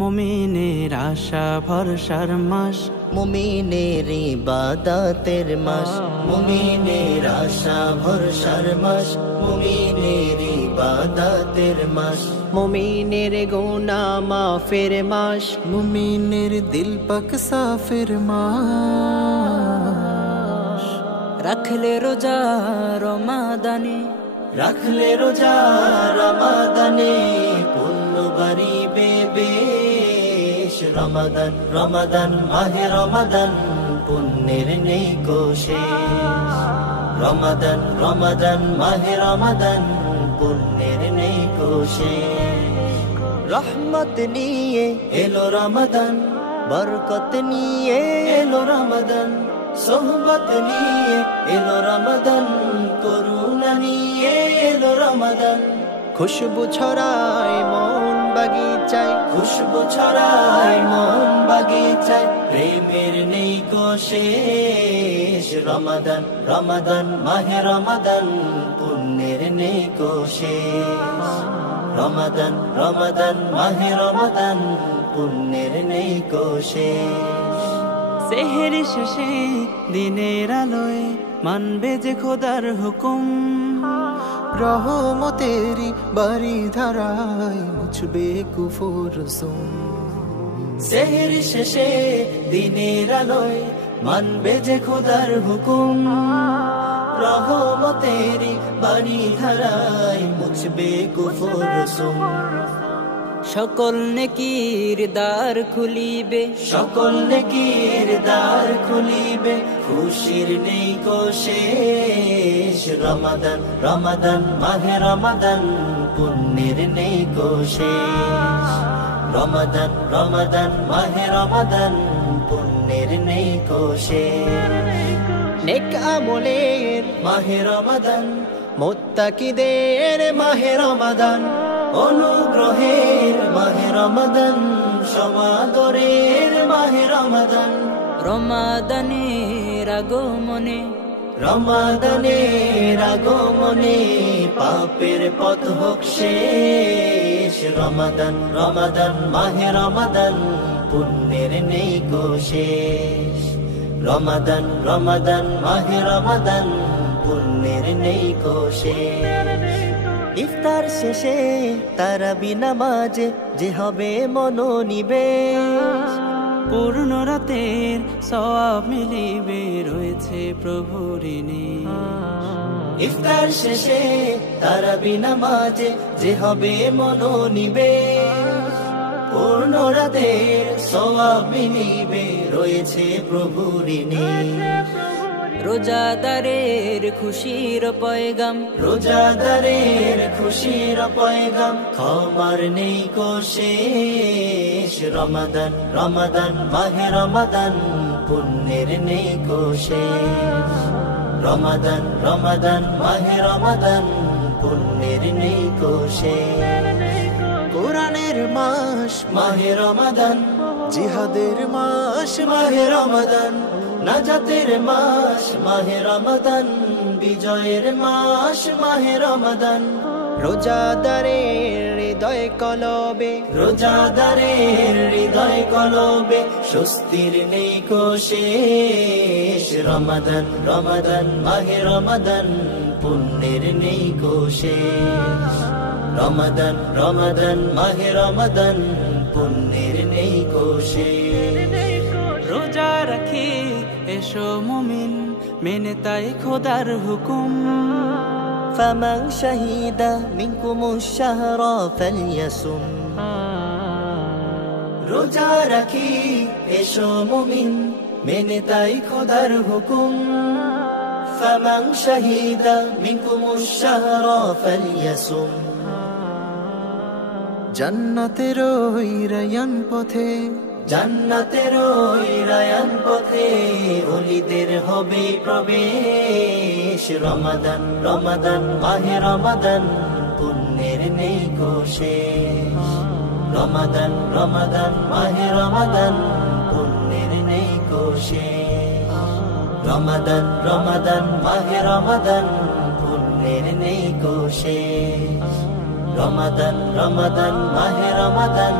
মুমিনের আশা ভরসার মাস, মুমিনের ইবাদতের মাস, মুমিনের আশা ভরসার মাস, মুমিনের ইবাদতের মাস, মুমিনের গুনাহ মাফের মাস, মুমিনের দিল পাক সাফের মাস। রাখলে রোজা রমাদানে, রাখলে রোজা রমাদানে, পুণ্য বাড়িবে বেশ। রমাদান রমাদান মাহে রমাদান, পুণ্যের নেই কো শেষ। রমাদান রমাদান মাহে রমাদান, পুণ্যের নেই কো শেষ। রহমত নিয়ে এলো রমাদান, বরকত নিয়ে এলো রমাদান, সোহবত নিয়ে এলো রমাদান, করুণা নিয়ে এলো রমাদান। খুশবু ছড়ায় মন বাগিচায়, খুশবু ছড়ায় মন বাগিচায়, প্রেমের নেই কো শেষ। রমাদান রমাদান মাহে রমাদান, পুণ্যের নেই কো শেষ। রমাদান রমাদান মাহে রমাদান, পুণ্যের নেই কো শেষ। সেহেরি শেষে দিনের আলোয় মানবে যে খোদার হুকুম, রহমতেরি বাড়ি ধারায় মুছবে কুফর সুম। সেহের শেষে দিনের আলোয় মানবে যে খোদার হুকুম, রহমতেরি বাড়ি ধারায় মুছবে কুফর সুম। সকল নেকির দ্বার খুলিবে, সকল নেকির দ্বার খুলিবে, খুশির নেই কো শেষ। রমাদান রমাদান মাহে রমাদান, পুণ্যের নেই কো শেষ। রমাদান রমাদান মাহে রমাদান, পুণ্যের নেই কো শেষ। নেক আমলের মাহে রমাদান, মুত্তাকিদের মাহে রমাদান, অনুগ্রহের মাহে রমাদান, সমাদরের মাহে রমাদান। রমাদানের আগমনে, রমাদানের আগমনে, পাপের পথ হোক শেষ। রমাদান রমাদান মাহে রমাদান, পুণ্যের নেই কো শেষ। রমাদান রমাদান মাহে রমাদান, পুণ্যের নেই কো শেষ। ইফতার শেষে তারাবি নামাজে যে হবে মনোনিবেশ। পূর্ণ রাতের সওয়াব মিলিবে, রয়েছে প্রভুর নিশ। ইফতার শেষে তারাবি নামাজে যে হবে মনোনিবেশ। পূর্ণ রাতের সওয়াব মিলিবে, রয়েছে প্রভুর নিশ। রোজাদারের খুশির পয়গাম, রোজাদারের খুশির পয়গাম, ক্ষমার নেই কো শেষ। রমাদান রমাদান মাহে রমাদান, পুণ্যের নেই কো শেষ। রমাদান রমাদান মাহে রমাদান, পুণ্যের নেই কো শেষ। কোরআনের মাস মাহে রমাদান, জিহাদের মাস মাহে রমাদান, নাজাতের মাস মাহে রমাদান, বিজয়ের মাস মাহে রমাদান। রোজাদারের হৃদয় কলবে, রোজাদারের হৃদয় কলবে, স্বস্তির নেই কো শেষ। রমাদান রমাদান মাহে রমাদান, পুণ্যের নেই কো শেষ। রমাদান রমাদান মাহে রমাদান, পুণ্যের নেই কো শেষ। রোজা রাখি এসো মুমিন, মেনে তাই খোদার হুকুম। ফামান শাহিদা মিনকুমুশ শাহরা ফালইয়াসুম। রোজা রাখি এসো মুমিন, মেনে তাই খোদার হুকুম। ফামান শাহিদা মিনকুমুশ শাহরা ফালইয়াসুম। জান্নাতের ওই রায়ান পথে, জান্নাতের ওই রায়ান পথে, ওলিদের হবে প্রবেশ। রমাদান রমাদান মাহে রমাদান, পুণ্যের নেই কো শেষ। রমাদান রমাদান মাহে রমাদান, পুণ্যের নেই কো শেষ। রমাদান রমাদান মাহে রমাদান, পুণ্যের নেই কো শেষ। রমাদান রমাদান মাহে রমাদান,